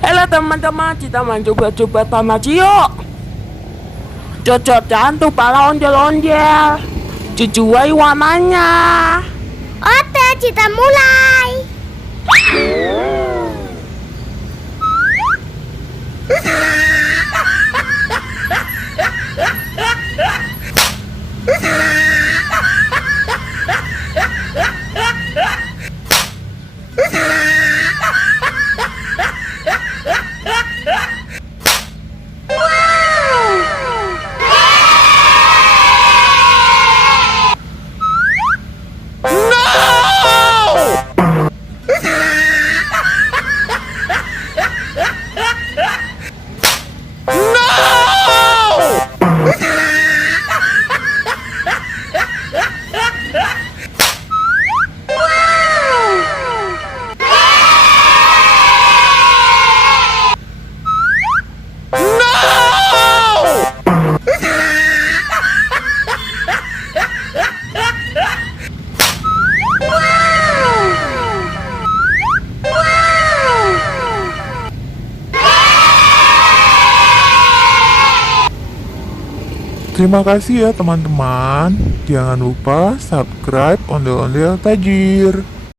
Halo teman-teman, kita main coba-coba tanah yuk. Cocok jantung para ondel-ondel. Sesuai warnanya. Oke, kita mulai. Terima kasih ya teman-teman. Jangan lupa subscribe Ondel-Ondel Tajir.